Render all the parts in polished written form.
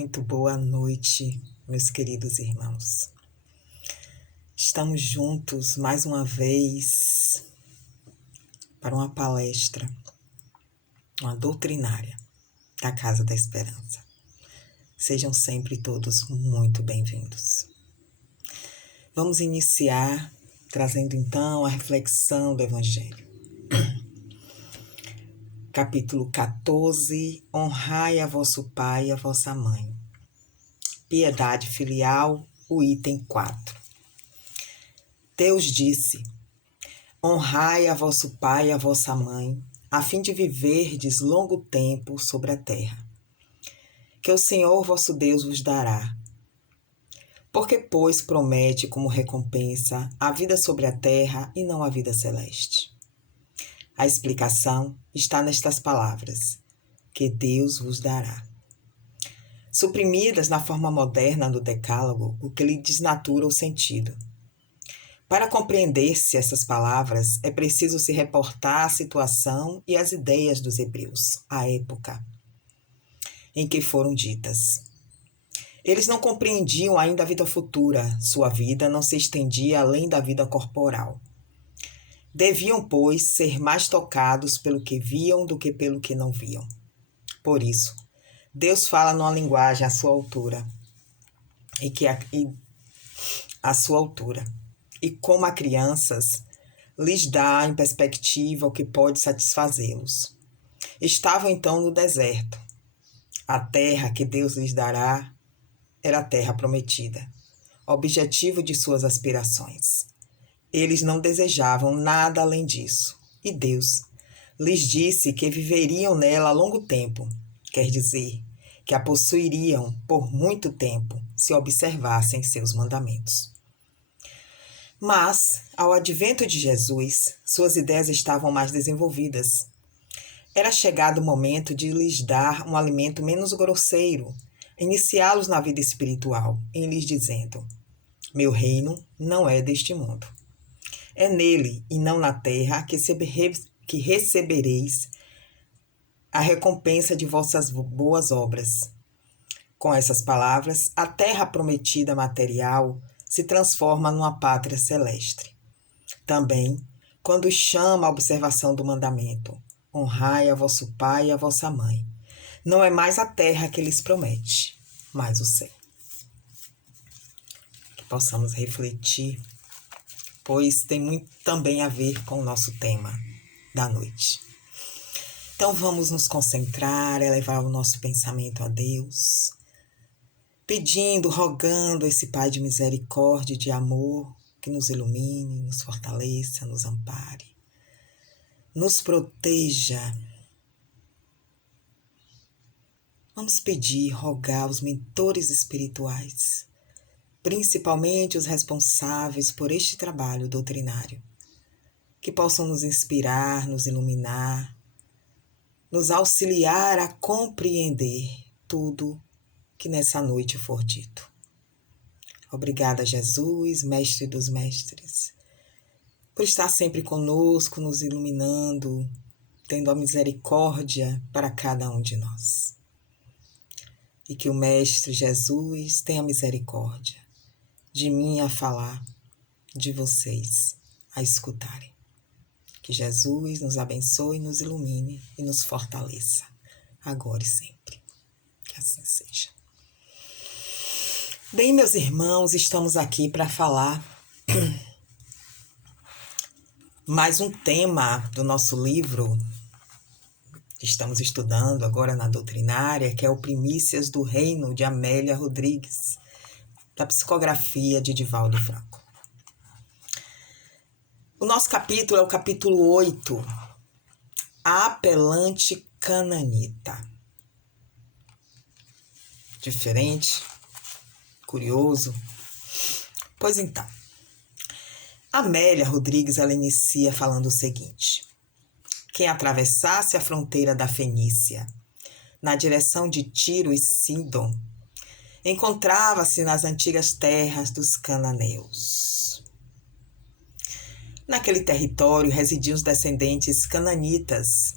Muito boa noite, meus queridos irmãos. Estamos juntos mais uma vez para uma palestra, uma doutrinária da Casa da Esperança. Sejam sempre todos muito bem-vindos. Vamos iniciar trazendo então a reflexão do Evangelho. Capítulo 14, honrai a vosso pai e a vossa mãe. Piedade filial, o item 4. Deus disse, honrai a vosso pai e a vossa mãe, a fim de viverdes longo tempo sobre a terra, que o Senhor vosso Deus vos dará. Porque, pois, promete como recompensa a vida sobre a terra e não a vida celeste. A explicação está nestas palavras, que Deus vos dará. Suprimidas na forma moderna do decálogo, o que lhe desnatura o sentido. Para compreender-se essas palavras, é preciso se reportar à situação e às ideias dos hebreus, à época em que foram ditas. Eles não compreendiam ainda a vida futura, sua vida não se estendia além da vida corporal. Deviam, pois, ser mais tocados pelo que viam do que pelo que não viam. Por isso, Deus fala numa linguagem à sua altura, e como a crianças, lhes dá em perspectiva o que pode satisfazê-los. Estavam então no deserto. A terra que Deus lhes dará era a terra prometida, objetivo de suas aspirações. Eles não desejavam nada além disso, e Deus lhes disse que viveriam nela a longo tempo, quer dizer, que a possuiriam por muito tempo, se observassem seus mandamentos. Mas, ao advento de Jesus, suas ideias estavam mais desenvolvidas. Era chegado o momento de lhes dar um alimento menos grosseiro, iniciá-los na vida espiritual, em lhes dizendo, meu reino não é deste mundo. É nele, e não na terra, que recebereis a recompensa de vossas boas obras. Com essas palavras, a terra prometida material se transforma numa pátria celeste. Também, quando chama a observação do mandamento, honrai a vosso pai e a vossa mãe, não é mais a terra que lhes promete, mas o céu. Que possamos refletir, pois tem muito também a ver com o nosso tema da noite. Então vamos nos concentrar, elevar o nosso pensamento a Deus, pedindo, rogando esse Pai de misericórdia e de amor que nos ilumine, nos fortaleça, nos ampare, nos proteja. Vamos pedir, rogar aos mentores espirituais, principalmente os responsáveis por este trabalho doutrinário, que possam nos inspirar, nos iluminar, nos auxiliar a compreender tudo que nessa noite for dito. Obrigada, Jesus, Mestre dos Mestres, por estar sempre conosco, nos iluminando, tendo a misericórdia para cada um de nós. E que o Mestre Jesus tenha misericórdia de mim a falar, de vocês a escutarem. Que Jesus nos abençoe, nos ilumine e nos fortaleça, agora e sempre. Que assim seja. Bem, meus irmãos, estamos aqui para falar mais um tema do nosso livro que estamos estudando agora na doutrinária, que é o Primícias do Reino, de Amélia Rodrigues, da psicografia de Divaldo Franco. O nosso capítulo é o capítulo 8, a apelante cananita. Diferente, curioso. Pois então, Amélia Rodrigues, ela inicia falando o seguinte: quem atravessasse a fronteira da Fenícia, na direção de Tiro e Sidom, encontrava-se nas antigas terras dos cananeus. Naquele território residiam os descendentes cananitas,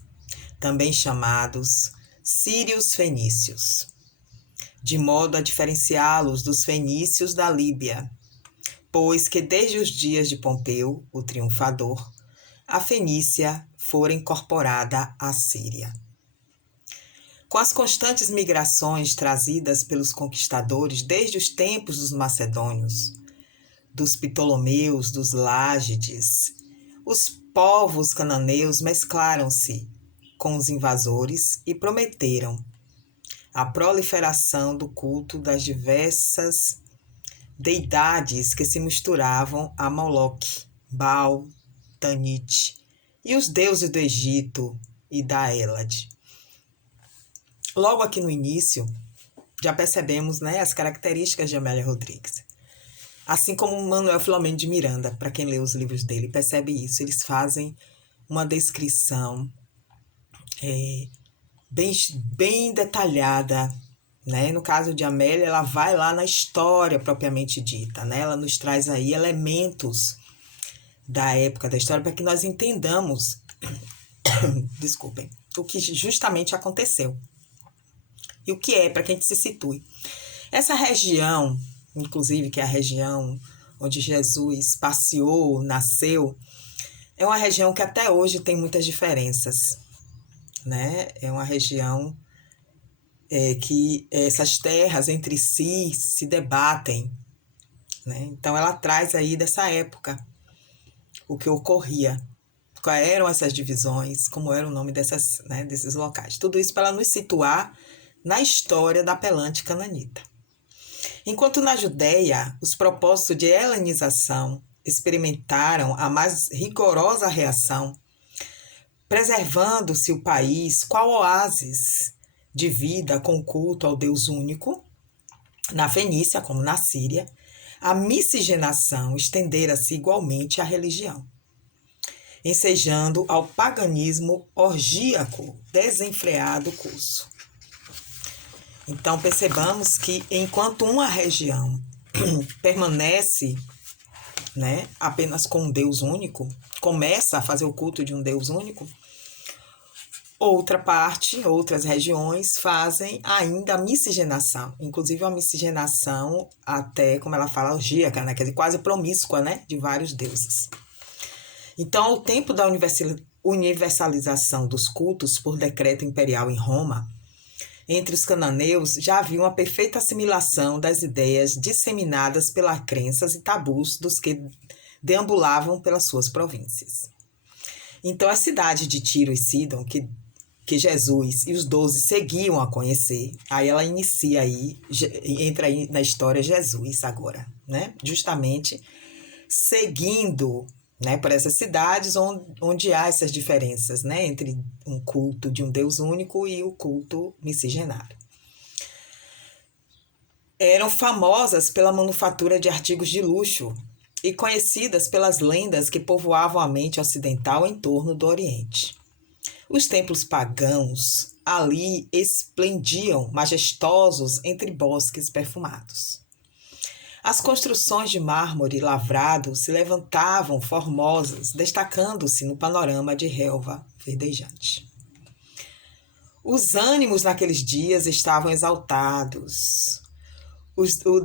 também chamados sírios fenícios. de modo a diferenciá-los dos fenícios da Líbia, pois que desde os dias de Pompeu, o triunfador, a Fenícia fora incorporada à Síria. Com as constantes migrações trazidas pelos conquistadores desde os tempos dos macedônios, dos Ptolomeus, dos Lágides, os povos cananeus mesclaram-se com os invasores e prometeram a proliferação do culto das diversas deidades que se misturavam a Moloque, Baal, Tanit e os deuses do Egito e da Hélade. Logo aqui no início, já percebemos, né, as características de Amélia Rodrigues. Assim como Manuel Filomeno de Miranda, para quem lê os livros dele, percebe isso. Eles fazem uma descrição bem detalhada, né? No caso de Amélia, ela vai lá na história propriamente dita, né? Ela nos traz aí elementos da época da história para que nós entendamos, desculpem, o que justamente aconteceu. E o que é, para que a gente se situe. Essa região, inclusive, que é a região onde Jesus passeou, nasceu, é uma região que até hoje tem muitas diferenças, né? É uma região que essas terras entre si se debatem, né? Então ela traz aí dessa época o que ocorria, quais eram essas divisões, como era o nome desses locais. Tudo isso para nos situar na história da Pelante cananita. Enquanto na Judéia, os propósitos de helenização experimentaram a mais rigorosa reação, preservando-se o país qual oásis de vida com culto ao Deus único, na Fenícia, como na Síria, a miscigenação estendera-se igualmente à religião, ensejando ao paganismo orgíaco desenfreado curso. Então, percebamos que enquanto uma região permanece, né, apenas com um Deus único, começa a fazer o culto de um Deus único, outra parte, outras regiões fazem ainda a miscigenação, inclusive a miscigenação até, como ela fala, orgíaca, né, quer dizer, quase promíscua, né, de vários deuses. Então, ao tempo da universalização dos cultos por decreto imperial em Roma, entre os cananeus já havia uma perfeita assimilação das ideias disseminadas pelas crenças e tabus dos que deambulavam pelas suas províncias. Então, a cidade de Tiro e Sidon, que Jesus e os 12 seguiam a conhecer, aí ela inicia aí, entra aí na história Jesus agora, né? Justamente seguindo, né, por essas cidades onde há essas diferenças, né, entre um culto de um Deus único e o culto miscigenário. Eram famosas pela manufatura de artigos de luxo e conhecidas pelas lendas que povoavam a mente ocidental em torno do Oriente. Os templos pagãos ali esplendiam majestosos entre bosques perfumados. As construções de mármore lavrado se levantavam formosas, destacando-se no panorama de relva verdejante. Os ânimos naqueles dias estavam exaltados. O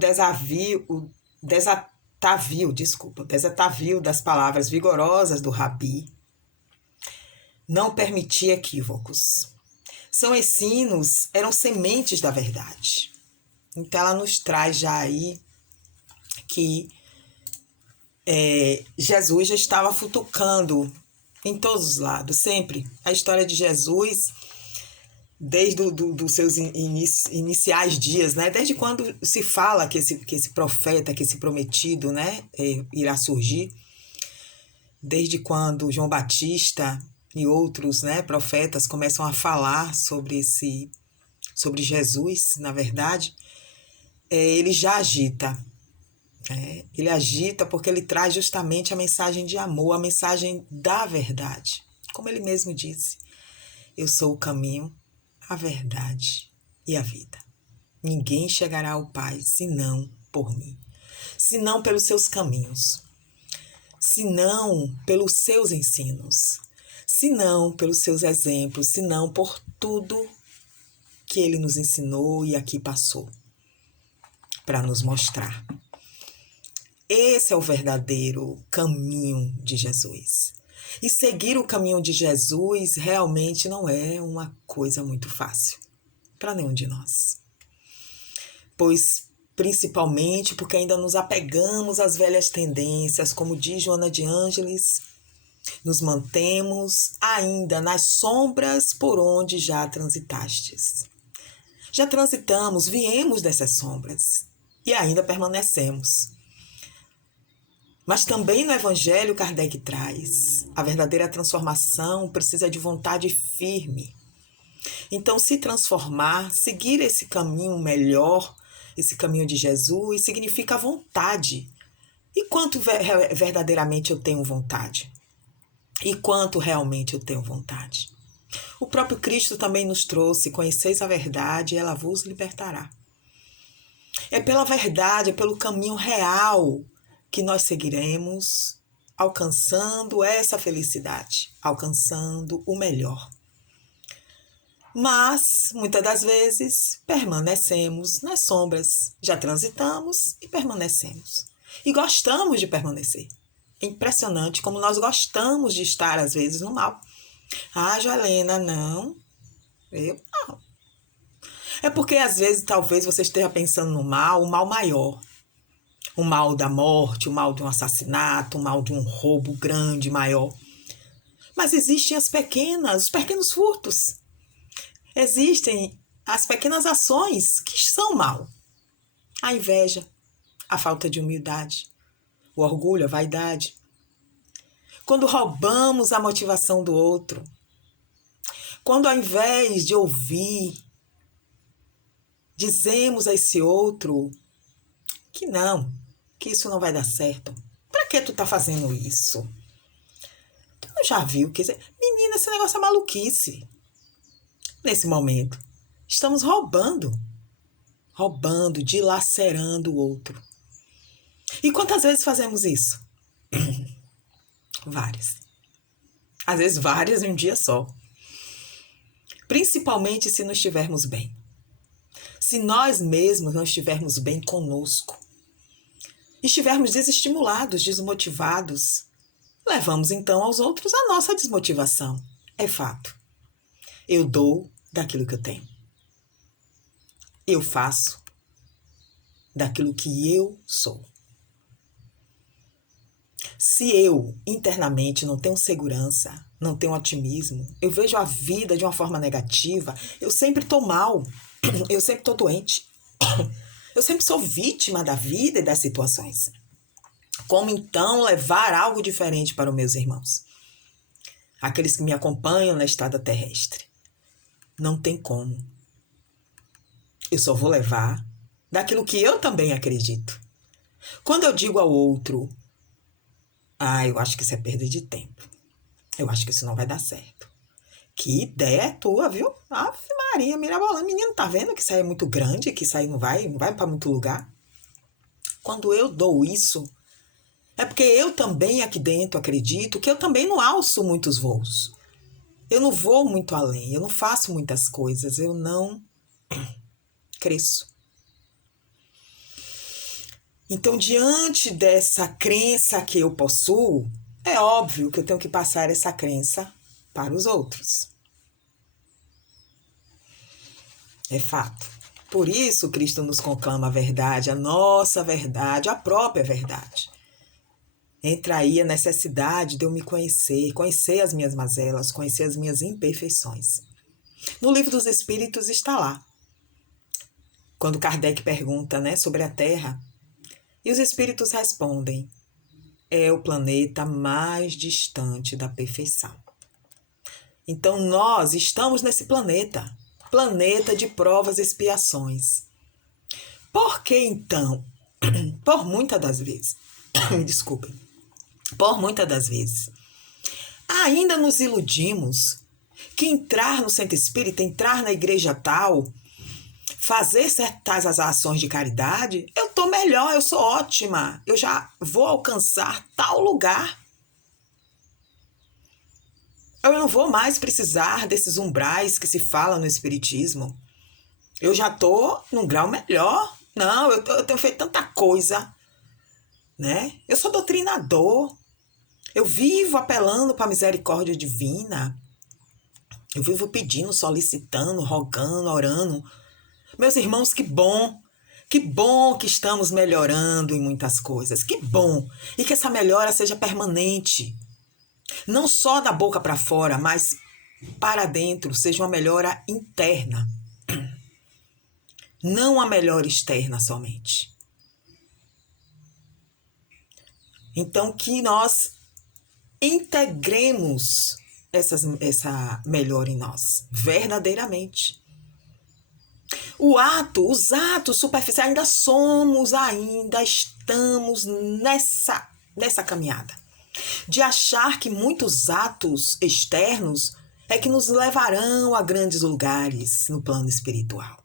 desatavio das palavras vigorosas do Rabi não permitia equívocos. São ensinos eram sementes da verdade. Então ela nos traz já aí que Jesus já estava futucando em todos os lados, sempre. A história de Jesus, desde dos seus iniciais dias, né? Desde quando se fala que esse profeta, que esse prometido, né, irá surgir, desde quando João Batista e outros, né, profetas começam a falar sobre Jesus, na verdade, ele já agita. Ele agita porque ele traz justamente a mensagem de amor, a mensagem da verdade. Como ele mesmo disse, eu sou o caminho, a verdade e a vida. Ninguém chegará ao Pai senão por mim, senão pelos seus caminhos, senão pelos seus ensinos, senão pelos seus exemplos, senão por tudo que ele nos ensinou e aqui passou. para nos mostrar. Esse é o verdadeiro caminho de Jesus. E seguir o caminho de Jesus realmente não é uma coisa muito fácil para nenhum de nós. Pois, principalmente porque ainda nos apegamos às velhas tendências, como diz Joana de Ângeles, nos mantemos ainda nas sombras por onde já transitastes. Já transitamos, viemos dessas sombras e ainda permanecemos. Mas também no Evangelho Kardec traz: a verdadeira transformação precisa de vontade firme. Então, se transformar, seguir esse caminho melhor, esse caminho de Jesus, significa vontade. E quanto verdadeiramente eu tenho vontade? E quanto realmente eu tenho vontade? O próprio Cristo também nos trouxe: conheceis a verdade e ela vos libertará. É pela verdade, é pelo caminho real que nós seguiremos, alcançando essa felicidade, alcançando o melhor. Mas, muitas das vezes, permanecemos nas sombras. Já transitamos e permanecemos. E gostamos de permanecer. É impressionante como nós gostamos de estar, às vezes, no mal. Ah, Joelena, não. Eu não. É porque, às vezes, talvez você esteja pensando no mal, o mal maior. O mal da morte, o mal de um assassinato, o mal de um roubo grande, maior. Mas existem os pequenos furtos. Existem as pequenas ações que são mal. A inveja, a falta de humildade, o orgulho, a vaidade. Quando roubamos a motivação do outro. Quando, ao invés de ouvir, dizemos a esse outro que não, que isso não vai dar certo. Para que tu tá fazendo isso? Tu não já viu que... Menina, esse negócio é maluquice. Nesse momento, estamos roubando, dilacerando o outro. E quantas vezes fazemos isso? Várias. Às vezes várias em um dia só. Principalmente se não estivermos bem. Se nós mesmos não estivermos bem conosco. Estivermos desestimulados, desmotivados, levamos então aos outros a nossa desmotivação. É fato. Eu dou daquilo que eu tenho. Eu faço daquilo que eu sou. Se eu, internamente, não tenho segurança, não tenho otimismo, eu vejo a vida de uma forma negativa, eu sempre estou mal, eu sempre estou doente, eu sempre sou vítima da vida e das situações. Como então levar algo diferente para os meus irmãos? Aqueles que me acompanham na estrada terrestre. Não tem como. Eu só vou levar daquilo que eu também acredito. Quando eu digo ao outro, eu acho que isso é perda de tempo. Eu acho que isso não vai dar certo. Que ideia é tua, viu? Ave Maria, mirabolante. Menino, tá vendo que isso aí é muito grande, que isso aí não vai para muito lugar? Quando eu dou isso, é porque eu também aqui dentro acredito que eu também não alço muitos voos. Eu não vou muito além, eu não faço muitas coisas, eu não cresço. Então, diante dessa crença que eu possuo, é óbvio que eu tenho que passar essa crença para os outros. É fato. Por isso, Cristo nos conclama a verdade, a nossa verdade, a própria verdade. Entra aí a necessidade de eu me conhecer, conhecer as minhas mazelas, conhecer as minhas imperfeições. No Livro dos Espíritos está lá. Quando Kardec pergunta, sobre a Terra, e os espíritos respondem: é o planeta mais distante da perfeição. Então nós estamos nesse planeta de provas e expiações. Por que então, por muitas das vezes, me desculpem, por muitas das vezes, ainda nos iludimos que entrar no centro espírita, entrar na igreja tal, fazer certas ações de caridade, eu estou melhor, eu sou ótima, eu já vou alcançar tal lugar. Eu não vou mais precisar desses umbrais que se fala no espiritismo. Eu já estou num grau melhor, Não, eu tenho feito tanta coisa, né? Eu sou doutrinador. Eu vivo apelando para a misericórdia divina. Eu vivo pedindo, solicitando, rogando, orando. Meus irmãos, que bom. Que bom que estamos melhorando em muitas coisas. Que bom. E que essa melhora seja permanente. Não só da boca para fora, mas para dentro. Seja uma melhora interna. Não a melhora externa somente. Então, que nós integremos essa melhora em nós, verdadeiramente. Os atos superficiais, ainda estamos nessa caminhada. De achar que muitos atos externos é que nos levarão a grandes lugares no plano espiritual.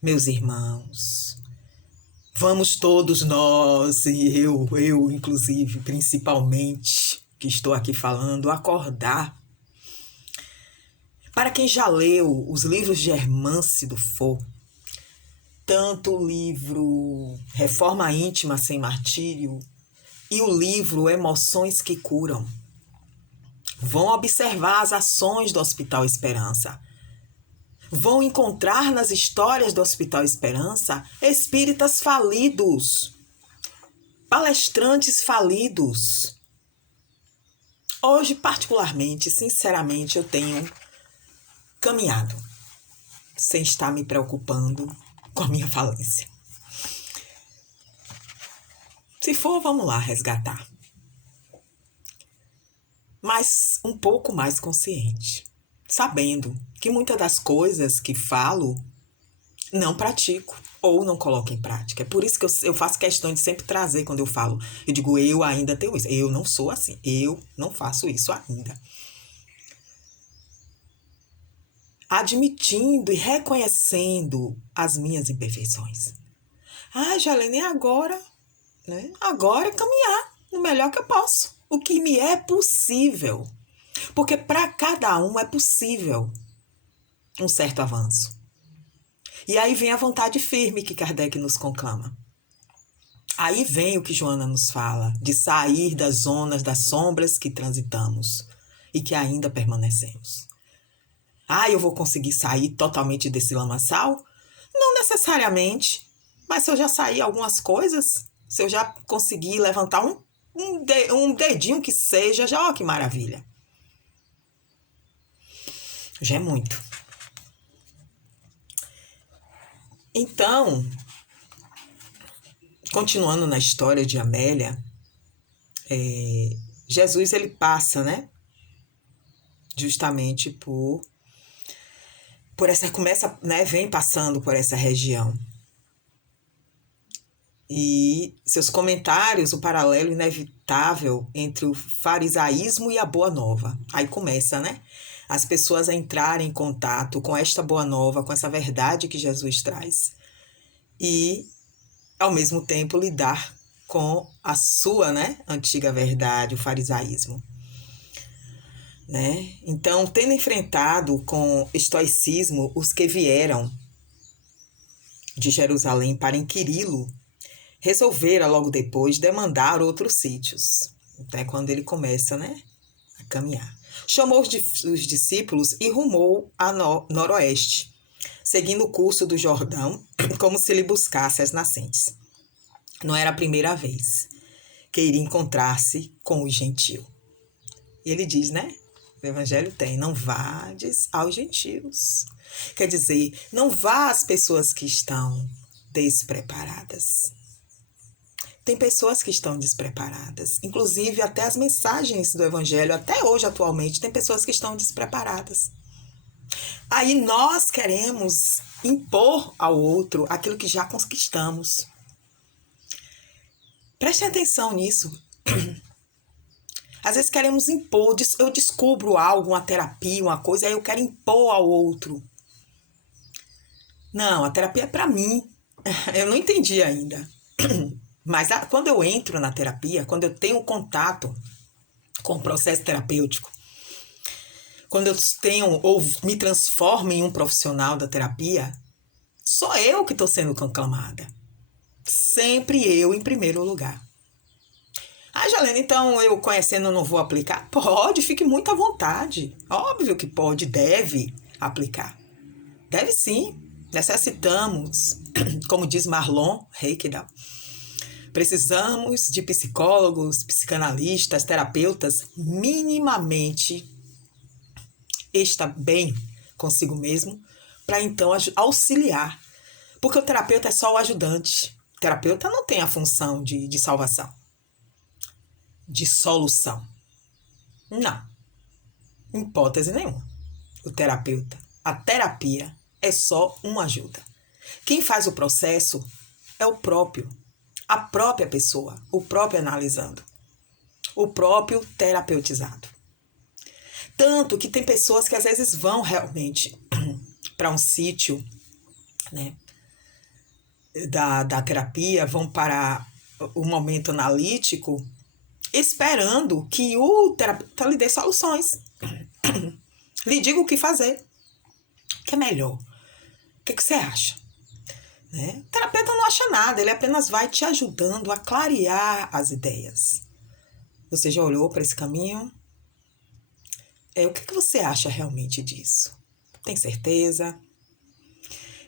Meus irmãos, vamos todos nós, e eu inclusive, principalmente, que estou aqui falando, acordar. Para quem já leu os livros de Hermance Dufour, tanto o livro Reforma Íntima Sem Martírio e o livro Emoções que Curam, vão observar as ações do Hospital Esperança. Vão encontrar nas histórias do Hospital Esperança espíritas falidos, palestrantes falidos. Hoje, particularmente, sinceramente, eu tenho caminhado sem estar me preocupando com a minha falência. Se for, vamos lá resgatar. Mas um pouco mais consciente, sabendo que muitas das coisas que falo não pratico ou não coloco em prática. É por isso que eu faço questão de sempre trazer quando eu falo. Eu digo, eu ainda tenho isso. Eu não sou assim. Eu não faço isso ainda. Admitindo e reconhecendo as minhas imperfeições. Jalene, agora, né? Agora é caminhar no melhor que eu posso. O que me é possível. Porque para cada um é possível um certo avanço. E aí vem a vontade firme que Kardec nos conclama. Aí vem o que Joana nos fala, de sair das zonas das sombras que transitamos e que ainda permanecemos. Eu vou conseguir sair totalmente desse lamaçal? Não necessariamente, mas se eu já sair algumas coisas, se eu já conseguir levantar um dedinho que seja, já, ó, que maravilha. Já é muito. Então, continuando na história de Amélia, Jesus ele passa, né? Justamente por essa, começa, né? Vem passando por essa região. E seus comentários, o paralelo inevitável entre o farisaísmo e a Boa Nova. Aí começa, né? As pessoas a entrarem em contato com esta Boa Nova, com essa verdade que Jesus traz. E, ao mesmo tempo, lidar com a sua, né, antiga verdade, o farisaísmo. Né? Então, tendo enfrentado com estoicismo os que vieram de Jerusalém para inquiri-lo, resolvera logo depois demandar outros sítios. Até quando ele começa, né, a caminhar. Chamou os discípulos e rumou a noroeste, seguindo o curso do Jordão, como se lhe buscasse as nascentes. Não era a primeira vez que iria encontrar-se com o gentio. E ele diz, né? O Evangelho tem, não vades aos gentios. Quer dizer, não vá às pessoas que estão despreparadas. Tem pessoas que estão despreparadas. Inclusive, até as mensagens do Evangelho, até hoje, atualmente, tem pessoas que estão despreparadas. Aí nós queremos impor ao outro aquilo que já conquistamos. Prestem atenção nisso. Às vezes queremos impor, eu descubro algo, uma terapia, uma coisa, aí eu quero impor ao outro. Não, a terapia é para mim. Eu não entendi ainda. Mas quando eu entro na terapia, quando eu tenho contato com o processo terapêutico, quando eu tenho ou me transformo em um profissional da terapia, Sou eu que estou sendo conclamada. Sempre eu em primeiro lugar. Ah, Jalene, então eu conhecendo não vou aplicar? Pode, fique muito à vontade. Óbvio que pode, deve aplicar. Deve sim. Necessitamos, como diz Marlon Reikdal, precisamos de psicólogos, psicanalistas, terapeutas minimamente estar bem consigo mesmo para então auxiliar. Porque o terapeuta é só o ajudante. O terapeuta não tem a função de salvação, de solução. Não. Em hipótese nenhuma. O terapeuta, a terapia é só uma ajuda. Quem faz o processo é o próprio, a própria pessoa, o próprio analisando, o próprio terapeutizado. Tanto que tem pessoas que às vezes vão realmente para um sítio, né, da terapia, vão para o momento analítico, esperando que o terapeuta lhe dê soluções. Lhe diga o que fazer, o que é melhor. O que você acha? Né? O terapeuta não acha nada, ele apenas vai te ajudando a clarear as ideias. Você já olhou para esse caminho? O que você acha realmente disso? Tem certeza?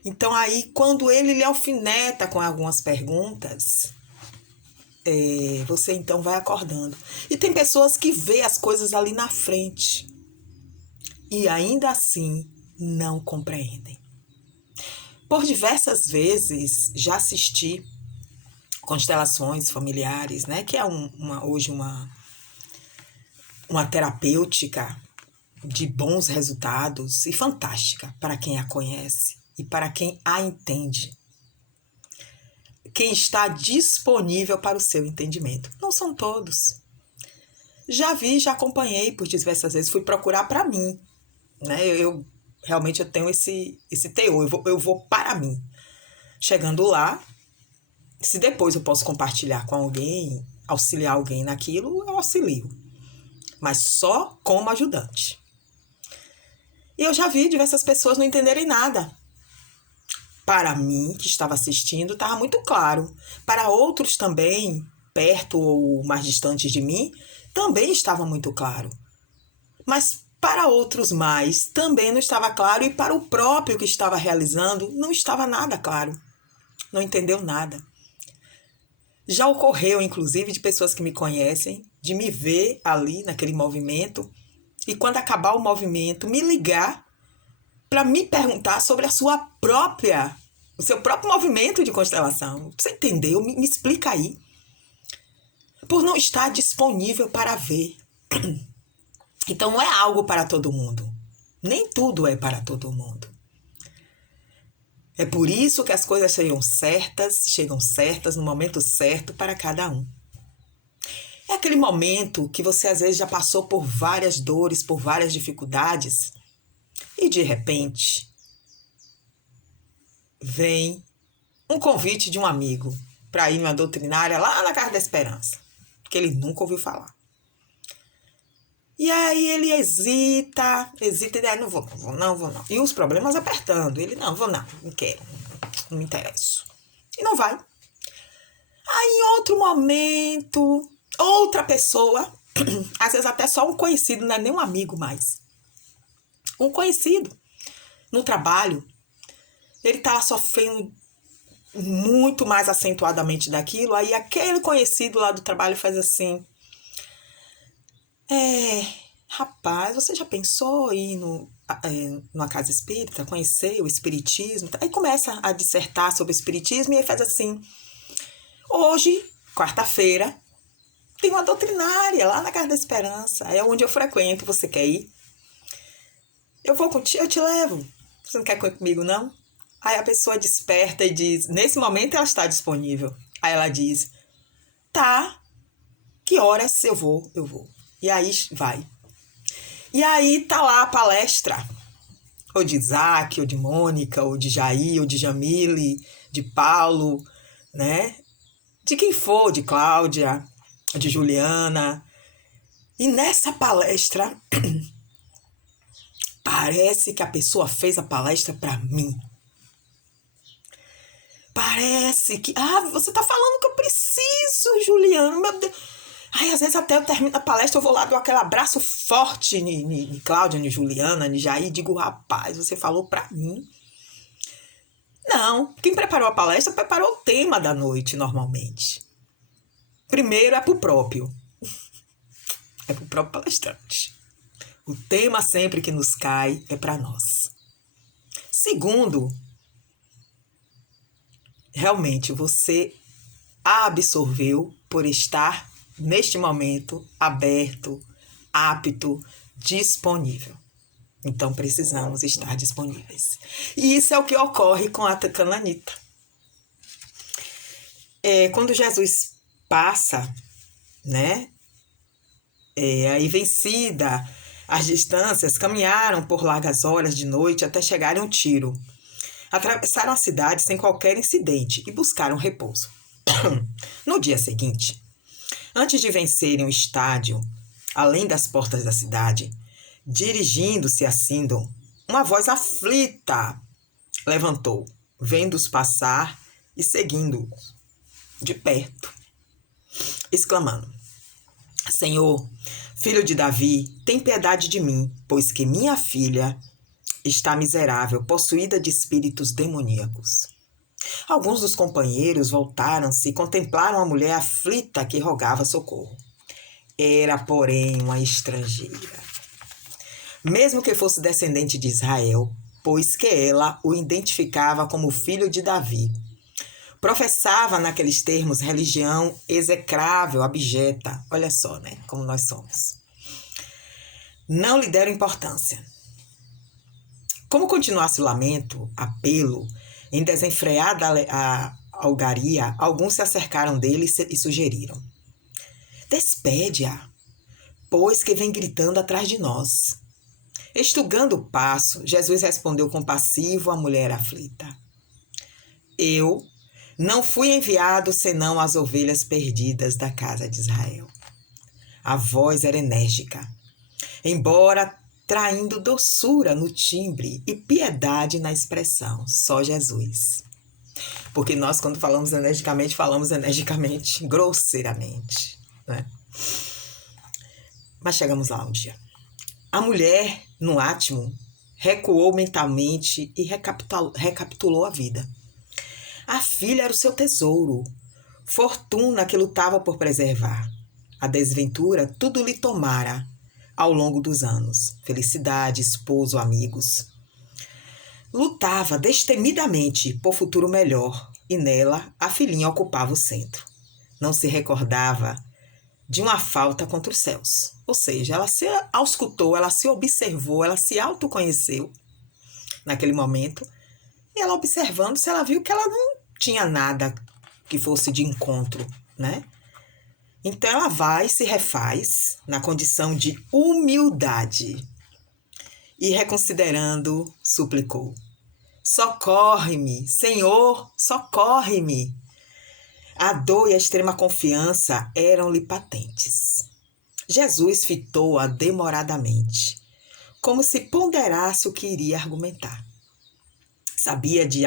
Então aí, quando ele lhe alfineta com algumas perguntas, você então vai acordando. E tem pessoas que vê as coisas ali na frente e ainda assim não compreendem. Por diversas vezes já assisti constelações familiares, né, que é hoje uma terapêutica de bons resultados e fantástica para quem a conhece e para quem a entende. Quem está disponível para o seu entendimento. Não são todos. Já vi, já acompanhei por diversas vezes, fui procurar para mim. Né? Realmente eu tenho esse teor, eu vou para mim. Chegando lá, se depois eu posso compartilhar com alguém, auxiliar alguém naquilo, eu auxilio. Mas só como ajudante. E eu já vi diversas pessoas não entenderem nada. Para mim, que estava assistindo, estava muito claro. Para outros também, perto ou mais distantes de mim, também estava muito claro. Mas para outros mais, também não estava claro. E para o próprio que estava realizando, não estava nada claro. Não entendeu nada. Já ocorreu, inclusive, de pessoas que me conhecem, de me ver ali naquele movimento e quando acabar o movimento, me ligar para me perguntar sobre o seu próprio movimento de constelação. Você entendeu? Me explica aí. Por não estar disponível para ver. Então não é algo para todo mundo. Nem tudo é para todo mundo. É por isso que as coisas chegam certas no momento certo para cada um. É aquele momento que você às vezes já passou por várias dores, por várias dificuldades e de repente vem um convite de um amigo para ir numa doutrinária lá na Casa da Esperança, que ele nunca ouviu falar. E aí ele hesita e diz, não vou. E os problemas apertando. Ele, não quero, não me interesso. E não vai. Aí em outro momento, outra pessoa, às vezes até só um conhecido, não é nem um amigo mais. Um conhecido, no trabalho, ele tá sofrendo muito mais acentuadamente daquilo, aí aquele conhecido lá do trabalho faz assim, rapaz, você já pensou em ir numa casa espírita, conhecer o espiritismo? Aí começa a dissertar sobre o espiritismo e aí faz assim, hoje, quarta-feira, tem uma doutrinária lá na Casa da Esperança, é onde eu frequento, você quer ir? Eu vou contigo, eu te levo. Você não quer ir comigo, não? Aí a pessoa desperta e diz, nesse momento ela está disponível. Aí ela diz, tá, que horas eu vou? E aí vai. E aí tá lá a palestra, ou de Isaac, ou de Mônica, ou de Jair, ou de Jamile, de Paulo, né? De quem for, de Cláudia, de Juliana. E nessa palestra, parece que a pessoa fez a palestra para mim. Parece que... você tá falando que eu preciso, Juliana, meu Deus. Às vezes até eu termino a palestra, eu vou lá, dou aquele abraço forte em Cláudia, em Juliana, em Jair, e digo, rapaz, você falou pra mim. Não, quem preparou a palestra preparou o tema da noite, normalmente. Primeiro é pro próprio palestrante. O tema sempre que nos cai é para nós. Segundo, realmente você absorveu por estar neste momento aberto, apto, disponível. Então precisamos estar disponíveis. E isso é o que ocorre com a Cananita. Quando Jesus passa, né? Aí vencida as distâncias, caminharam por largas horas de noite até chegarem a um Tiro. Atravessaram a cidade sem qualquer incidente e buscaram repouso. No dia seguinte, antes de vencerem o estádio, além das portas da cidade, dirigindo-se a Sidom, uma voz aflita levantou, vendo-os passar e seguindo-os de perto, exclamando: Senhor, filho de Davi, tem piedade de mim, pois que minha filha está miserável, possuída de espíritos demoníacos. Alguns dos companheiros voltaram-se e contemplaram a mulher aflita que rogava socorro. Era, porém, uma estrangeira. Mesmo que fosse descendente de Israel, pois que ela o identificava como filho de Davi. Professava naqueles termos religião execrável, abjeta. Olha só, né? Como nós somos. Não lhe deram importância. Como continuasse o lamento, apelo, em desenfreada algaria, alguns se acercaram dele e sugeriram: Despede-a, pois que vem gritando atrás de nós. Estugando o passo, Jesus respondeu compassivo à mulher aflita: Eu não fui enviado senão às ovelhas perdidas da casa de Israel. A voz era enérgica, embora traindo doçura no timbre e piedade na expressão. Só Jesus. Porque nós, quando falamos energicamente, grosseiramente, né? Mas chegamos lá um dia. A mulher, no átimo, recuou mentalmente e recapitulou a vida. A filha era o seu tesouro, fortuna que lutava por preservar. A desventura tudo lhe tomara ao longo dos anos. Felicidade, esposo, amigos. Lutava destemidamente por futuro melhor e nela a filhinha ocupava o centro. Não se recordava de uma falta contra os céus. Ou seja, ela se auscultou, ela se observou, ela se autoconheceu naquele momento. E ela observando-se, ela viu que ela não tinha nada que fosse de encontro, né? Então ela vai e se refaz na condição de humildade. E reconsiderando, suplicou: Socorre-me, Senhor, socorre-me. A dor e a extrema confiança eram-lhe patentes. Jesus fitou-a demoradamente, como se ponderasse o que iria argumentar. Sabia do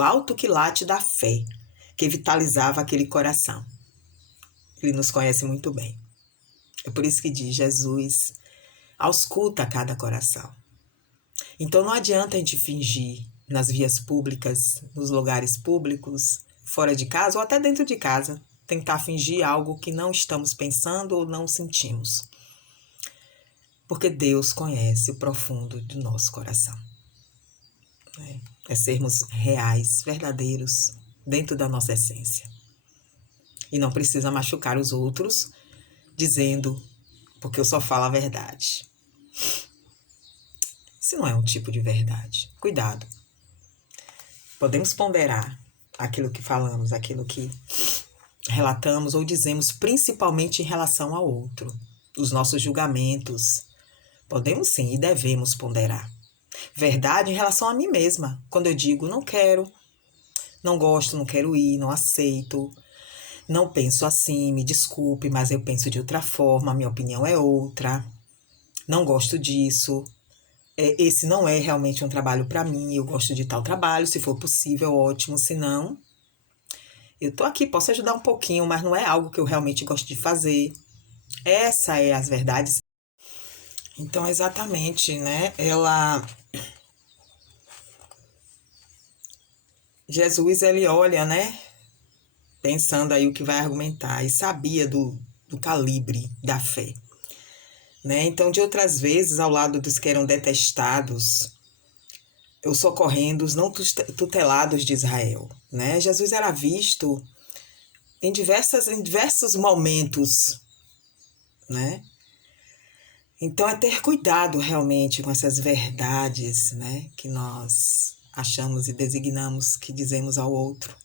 alto quilate da fé que vitalizava aquele coração. Ele nos conhece muito bem. É por isso que diz: Jesus ausculta cada coração. Então não adianta a gente fingir nas vias públicas, nos lugares públicos, fora de casa ou até dentro de casa, tentar fingir algo que não estamos pensando ou não sentimos. Porque Deus conhece o profundo do nosso coração. É sermos reais, verdadeiros, dentro da nossa essência. E não precisa machucar os outros dizendo, porque eu só falo a verdade. Isso não é um tipo de verdade. Cuidado. Podemos ponderar aquilo que falamos, aquilo que relatamos ou dizemos, principalmente em relação ao outro. Os nossos julgamentos. Podemos sim e devemos ponderar. Verdade em relação a mim mesma. Quando eu digo não quero, não gosto, não quero ir, não aceito, não penso assim, me desculpe, mas eu penso de outra forma, minha opinião é outra, não gosto disso, esse não é realmente um trabalho para mim, eu gosto de tal trabalho, se for possível, ótimo, se não, eu tô aqui, posso ajudar um pouquinho, mas não é algo que eu realmente gosto de fazer. Essa é as verdades. Então, exatamente, né? Jesus, ele olha, né? Pensando aí o que vai argumentar, e sabia do calibre da fé, né? Então, de outras vezes, ao lado dos que eram detestados, os socorrendo os não tutelados de Israel, né? Jesus era visto em diversos momentos, né? Então, é ter cuidado realmente com essas verdades, né? Que nós achamos e designamos que dizemos ao outro.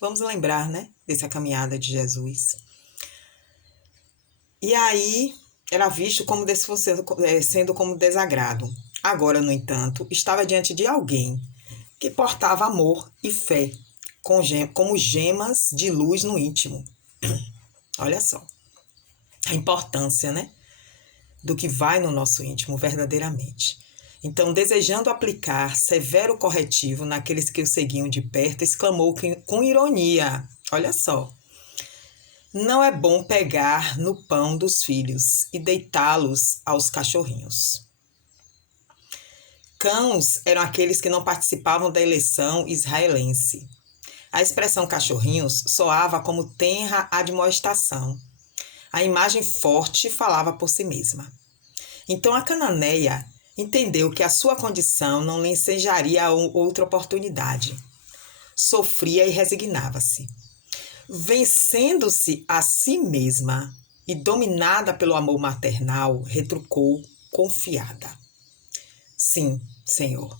Vamos lembrar, né? Dessa caminhada de Jesus. E aí, era visto como sendo como desagrado. Agora, no entanto, estava diante de alguém que portava amor e fé, como gemas de luz no íntimo. Olha só a importância, né, do que vai no nosso íntimo verdadeiramente. Então, desejando aplicar severo corretivo naqueles que o seguiam de perto, exclamou com ironia: olha só, não é bom pegar no pão dos filhos e deitá-los aos cachorrinhos. Cãos eram aqueles que não participavam da eleição israelense. A expressão cachorrinhos soava como tenra admoestação. A imagem forte falava por si mesma. Então a cananeia entendeu que a sua condição não lhe ensejaria outra oportunidade. Sofria e resignava-se. Vencendo-se a si mesma e dominada pelo amor maternal, retrucou confiada: sim, Senhor.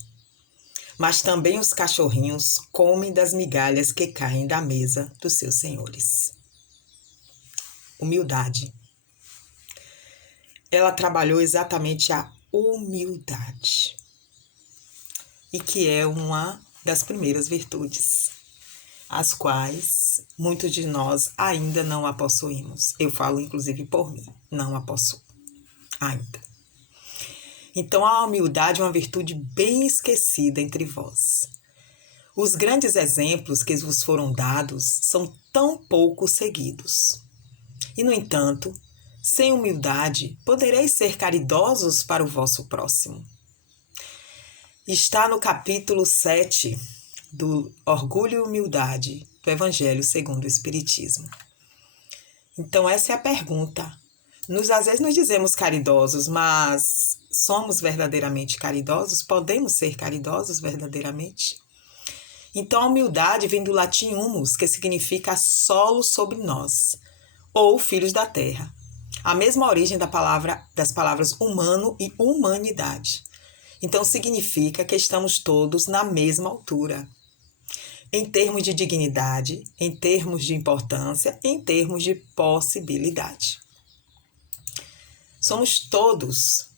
Mas também os cachorrinhos comem das migalhas que caem da mesa dos seus senhores. Humildade. Ela trabalhou exatamente a humildade, e que é uma das primeiras virtudes, as quais muitos de nós ainda não a possuímos. Eu falo inclusive por mim, não a possuo ainda. Então a humildade é uma virtude bem esquecida entre vós. Os grandes exemplos que vos foram dados são tão pouco seguidos. E, no entanto, sem humildade, podereis ser caridosos para o vosso próximo. Está no capítulo 7 do Orgulho e Humildade do Evangelho segundo o Espiritismo. Então, essa é a pergunta. Às vezes nos dizemos caridosos, mas somos verdadeiramente caridosos? Podemos ser caridosos verdadeiramente? Então, a humildade vem do latim humus, que significa solo sobre nós, ou filhos da terra. A mesma origem das palavras humano e humanidade. Então, significa que estamos todos na mesma altura, em termos de dignidade, em termos de importância, em termos de possibilidade. Somos todos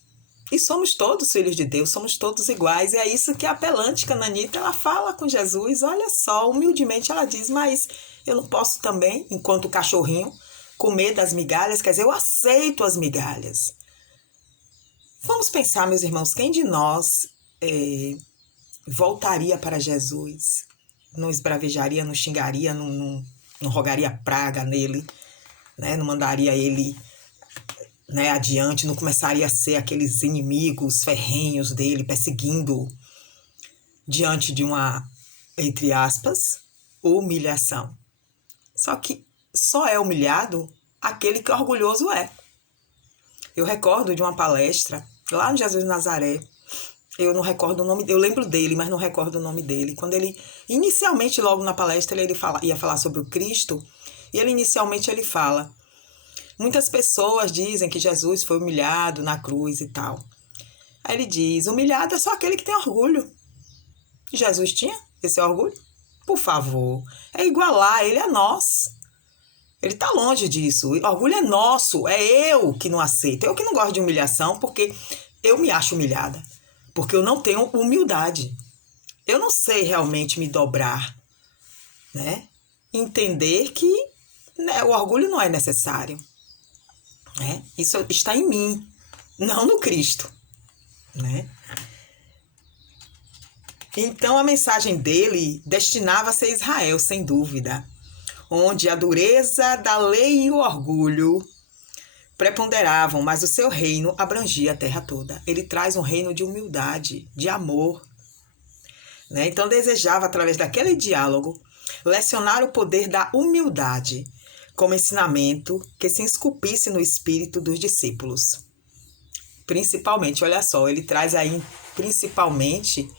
filhos de Deus, somos todos iguais. E é isso que a apelante cananita, ela fala com Jesus. Olha só, humildemente ela diz: mas eu não posso também, enquanto cachorrinho, comer das migalhas? Quer dizer, eu aceito as migalhas. Vamos pensar, meus irmãos, quem de nós voltaria para Jesus, não esbravejaria, não xingaria, não rogaria praga nele, né? Não mandaria ele, né, adiante, não começaria a ser aqueles inimigos ferrenhos dele, perseguindo diante de uma, entre aspas, humilhação. Só que só é humilhado aquele que orgulhoso é. Eu recordo de uma palestra lá no Jesus de Nazaré. Eu não recordo o nome, eu lembro dele, mas não recordo o nome dele. Quando ele, inicialmente, logo na palestra, ele ia falar sobre o Cristo, e ele fala: muitas pessoas dizem que Jesus foi humilhado na cruz e tal. Aí ele diz: humilhado é só aquele que tem orgulho. Jesus tinha esse orgulho? Por favor, é igualar ele a nós. Ele está longe disso. O orgulho é nosso, é eu que não aceito. Eu que não gosto de humilhação, porque eu me acho humilhada. Porque eu não tenho humildade. Eu não sei realmente me dobrar, né? Entender que, né, o orgulho não é necessário. Né? Isso está em mim, não no Cristo. Né? Então a mensagem dele destinava-se a Israel, sem dúvida, onde a dureza da lei e o orgulho preponderavam, mas o seu reino abrangia a terra toda. Ele traz um reino de humildade, de amor, né? Então desejava, através daquele diálogo, lecionar o poder da humildade como ensinamento que se esculpisse no espírito dos discípulos. Principalmente, olha só, ele traz aí principalmente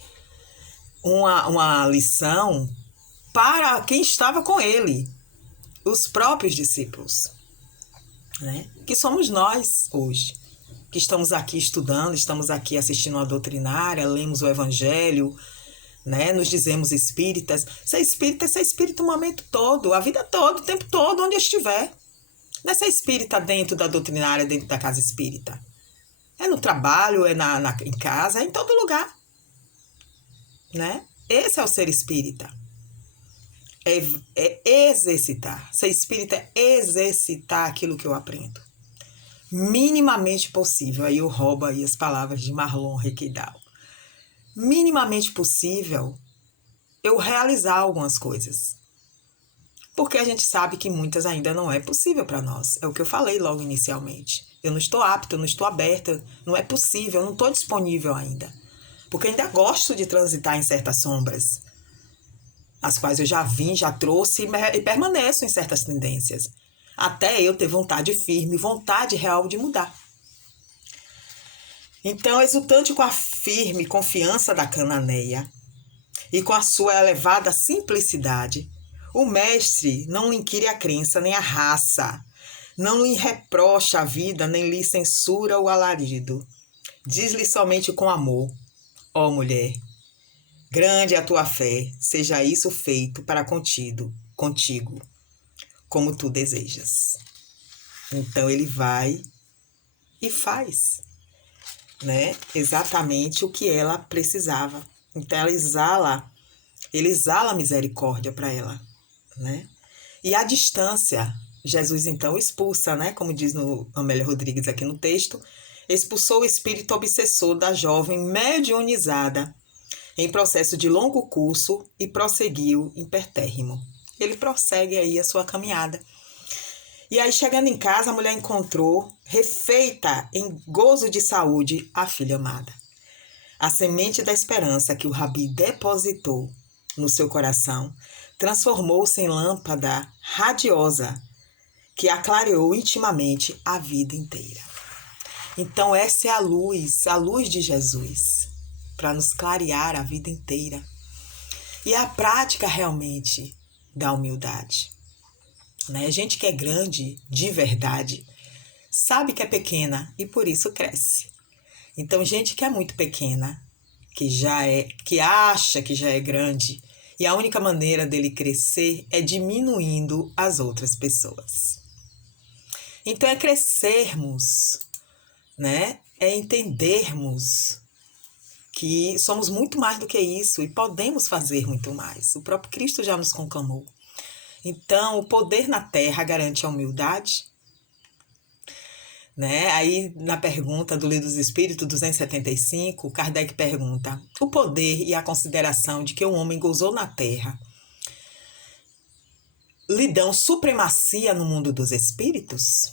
uma lição para quem estava com ele, os próprios discípulos, né? Que somos nós hoje, que estamos aqui estudando, estamos aqui assistindo a doutrinária, lemos o evangelho, né? Nos dizemos espíritas. Ser espírita é ser espírita o momento todo, a vida toda, o tempo todo, onde eu estiver. Não é ser espírita dentro da doutrinária, dentro da casa espírita. É no trabalho, é em casa, é em todo lugar, né? Esse é o ser espírita. É exercitar. Ser espírita é exercitar aquilo que eu aprendo. Minimamente possível. Aí eu roubo aí as palavras de Marlon Requeidal. Minimamente possível eu realizar algumas coisas. Porque a gente sabe que muitas ainda não é possível para nós. É o que eu falei logo inicialmente. Eu não estou apta, eu não estou aberta, não é possível, eu não estou disponível ainda. Porque ainda gosto de transitar em certas sombras, as quais eu já vim, já trouxe e permaneço em certas tendências. Até eu ter vontade firme, vontade real de mudar. Então, exultante com a firme confiança da Cananeia e com a sua elevada simplicidade, o mestre não lhe inquire a crença nem a raça, não lhe reprocha a vida, nem lhe censura o alarido. Diz-lhe somente com amor: ó mulher, grande é a tua fé, seja isso feito para contigo, como tu desejas. Então ele vai e faz, né? Exatamente o que ela precisava. Então ele exala a misericórdia para ela, né? E a distância, Jesus então expulsa, né? Como diz no Amélia Rodrigues aqui no texto, expulsou o espírito obsessor da jovem mediunizada em processo de longo curso e prosseguiu impertérrimo. Ele prossegue aí a sua caminhada. E aí, chegando em casa, a mulher encontrou, refeita em gozo de saúde, a filha amada. A semente da esperança que o Rabi depositou no seu coração transformou-se em lâmpada radiosa que a clareou intimamente a vida inteira. Então essa é a luz de Jesus, para nos clarear a vida inteira. E a prática realmente da humildade, né? Gente que é grande de verdade sabe que é pequena e por isso cresce. Então gente que é muito pequena, que acha que já é grande, e a única maneira dele crescer é diminuindo as outras pessoas. Então é crescermos, né? É entendermos que somos muito mais do que isso e podemos fazer muito mais. O próprio Cristo já nos conclamou. Então, o poder na terra garante a humildade, né? Aí, na pergunta do Livro dos Espíritos 275, Kardec pergunta: o poder e a consideração de que o homem gozou na terra lhe dão supremacia no mundo dos espíritos?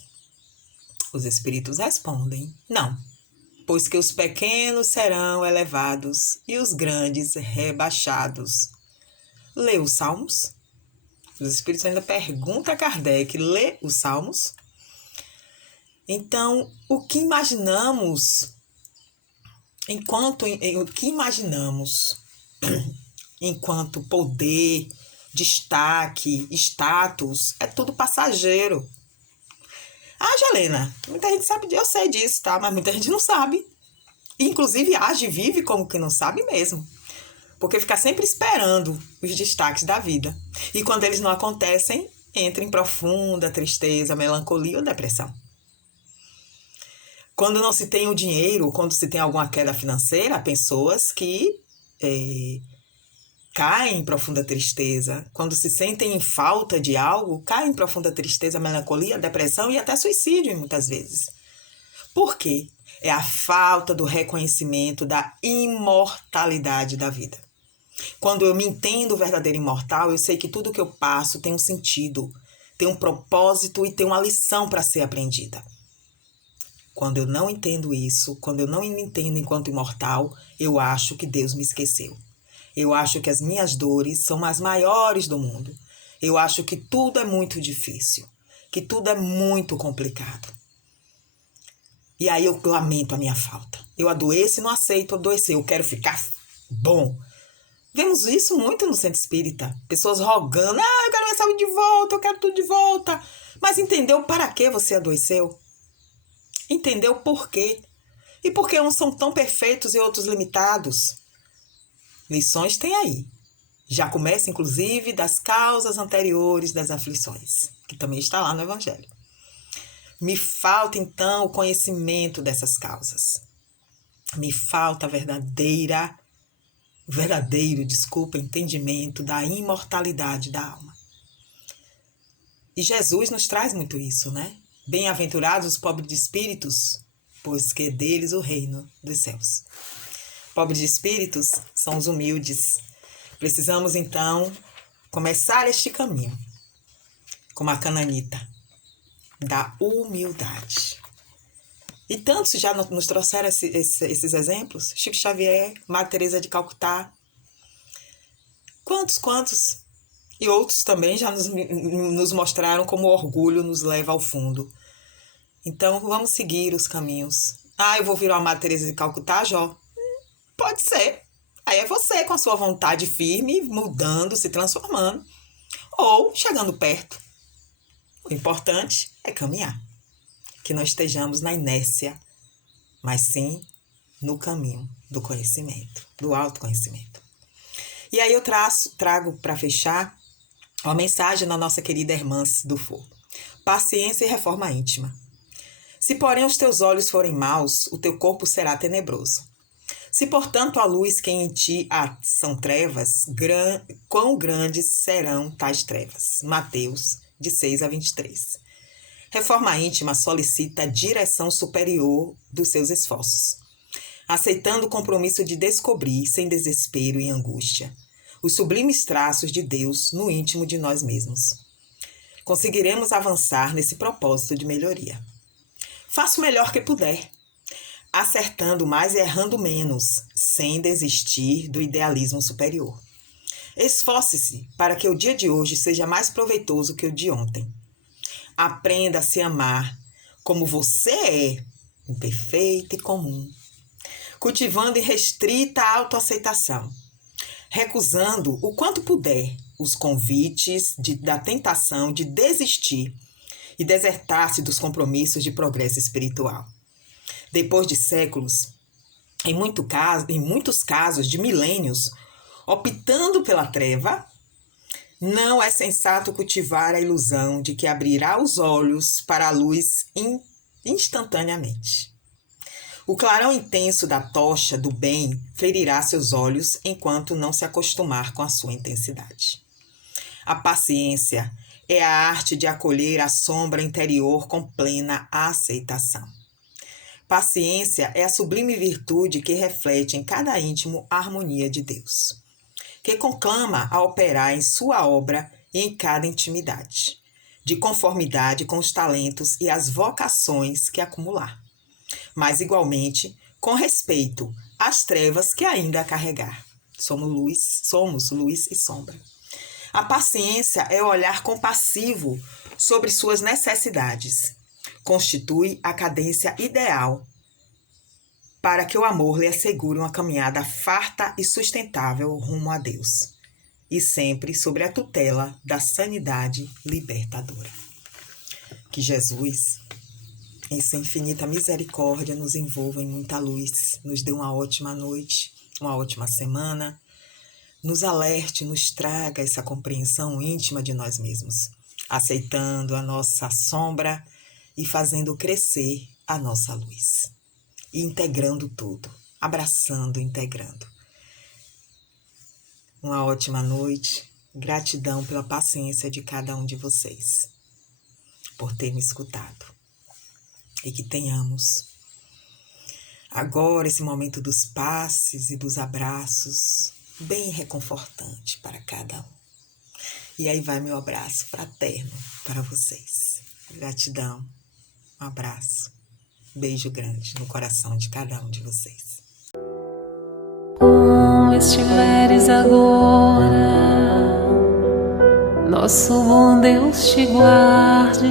Os espíritos respondem: não, pois que os pequenos serão elevados e os grandes rebaixados. Lê os Salmos? Os espíritos ainda perguntam a Kardec: lê os Salmos? Então, o que imaginamos enquanto poder, destaque, status, é tudo passageiro. Ah, Gelena, muita gente sabe, eu sei disso, tá? Mas muita gente não sabe. Inclusive age e vive como que não sabe mesmo. Porque fica sempre esperando os destaques da vida. E quando eles não acontecem, entra em profunda tristeza, melancolia ou depressão. Quando não se tem o dinheiro, quando se tem alguma queda financeira, há pessoas que caem em profunda tristeza. Quando se sentem em falta de algo, caem em profunda tristeza, melancolia, depressão e até suicídio muitas vezes. Por quê? É a falta do reconhecimento da imortalidade da vida. Quando eu me entendo verdadeiro imortal, eu sei que tudo que eu passo tem um sentido, tem um propósito e tem uma lição para ser aprendida. Quando eu não entendo isso, quando eu não me entendo enquanto imortal, eu acho que Deus me esqueceu. Eu acho que as minhas dores são as maiores do mundo. Eu acho que tudo é muito difícil, que tudo é muito complicado. E aí eu lamento a minha falta. Eu adoeço e não aceito adoecer, eu quero ficar bom. Vemos isso muito no centro espírita. Pessoas rogando, eu quero minha saúde de volta, eu quero tudo de volta. Mas entendeu para que você adoeceu? Entendeu por quê? E por que uns são tão perfeitos e outros limitados? Lições tem aí. Já começa, inclusive, das causas anteriores das aflições, que também está lá no Evangelho. Me falta, então, o conhecimento dessas causas. Me falta entendimento da imortalidade da alma. E Jesus nos traz muito isso, né? Bem-aventurados os pobres de espíritos, pois que é deles o reino dos céus. Pobres de espíritos são os humildes. Precisamos, então, começar este caminho, como a cananita, da humildade. E tantos já nos trouxeram esses exemplos. Chico Xavier, Madre Teresa de Calcutá. Quantos? E outros também já nos mostraram como o orgulho nos leva ao fundo. Então, vamos seguir os caminhos. Eu vou virar a Madre Teresa de Calcutá, Jó? Pode ser. Aí é você com a sua vontade firme, mudando, se transformando. Ou chegando perto. O importante é caminhar. Que não estejamos na inércia, mas sim no caminho do conhecimento, do autoconhecimento. E aí eu trago para fechar uma mensagem da nossa querida irmã Dufour. Paciência e reforma íntima. Se, porém, os teus olhos forem maus, o teu corpo será tenebroso. Se, portanto, a luz que em ti são trevas, quão grandes serão tais trevas? Mateus, de 6-23. Reforma íntima solicita a direção superior dos seus esforços, aceitando o compromisso de descobrir, sem desespero e angústia, os sublimes traços de Deus no íntimo de nós mesmos. Conseguiremos avançar nesse propósito de melhoria. Faça o melhor que puder, acertando mais e errando menos, sem desistir do idealismo superior. Esforce-se para que o dia de hoje seja mais proveitoso que o de ontem. Aprenda a se amar como você é, imperfeito e comum, cultivando irrestrita autoaceitação, recusando o quanto puder os convites da tentação de desistir e desertar-se dos compromissos de progresso espiritual. Depois de séculos, em muitos casos de milênios, optando pela treva, não é sensato cultivar a ilusão de que abrirá os olhos para a luz instantaneamente. O clarão intenso da tocha do bem ferirá seus olhos enquanto não se acostumar com a sua intensidade. A paciência é a arte de acolher a sombra interior com plena aceitação. Paciência é a sublime virtude que reflete em cada íntimo a harmonia de Deus, que conclama a operar em sua obra e em cada intimidade, de conformidade com os talentos e as vocações que acumular, mas igualmente com respeito às trevas que ainda carregar. Somos luz e sombra. A paciência é o olhar compassivo sobre suas necessidades. Constitui a cadência ideal para que o amor lhe assegure uma caminhada farta e sustentável rumo a Deus, e sempre sob a tutela da sanidade libertadora. Que Jesus, em sua infinita misericórdia, nos envolva em muita luz, nos dê uma ótima noite, uma ótima semana, nos alerte, nos traga essa compreensão íntima de nós mesmos, aceitando a nossa sombra e fazendo crescer a nossa luz. E integrando tudo, abraçando, integrando. Uma ótima noite, gratidão pela paciência de cada um de vocês, por ter me escutado. E que tenhamos agora esse momento dos passes e dos abraços, bem reconfortante para cada um. E aí vai meu abraço fraterno para vocês. Gratidão, um abraço, beijo grande no coração de cada um de vocês. Como estiveres agora, nosso bom Deus te guarde.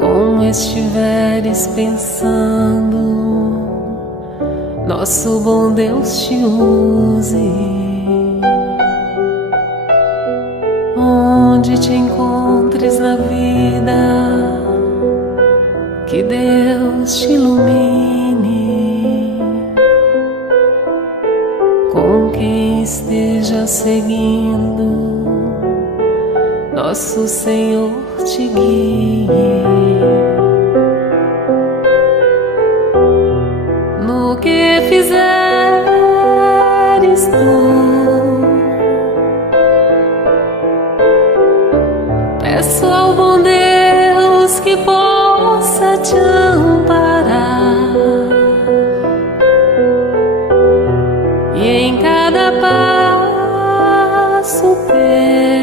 Como estiveres pensando, nosso bom Deus te use. Onde te encontres na vida, que Deus te ilumine. Com quem esteja seguindo, nosso Senhor te guie. No que fizeres tu, peço ao bom Deus que possa te amparar, e em cada passo teu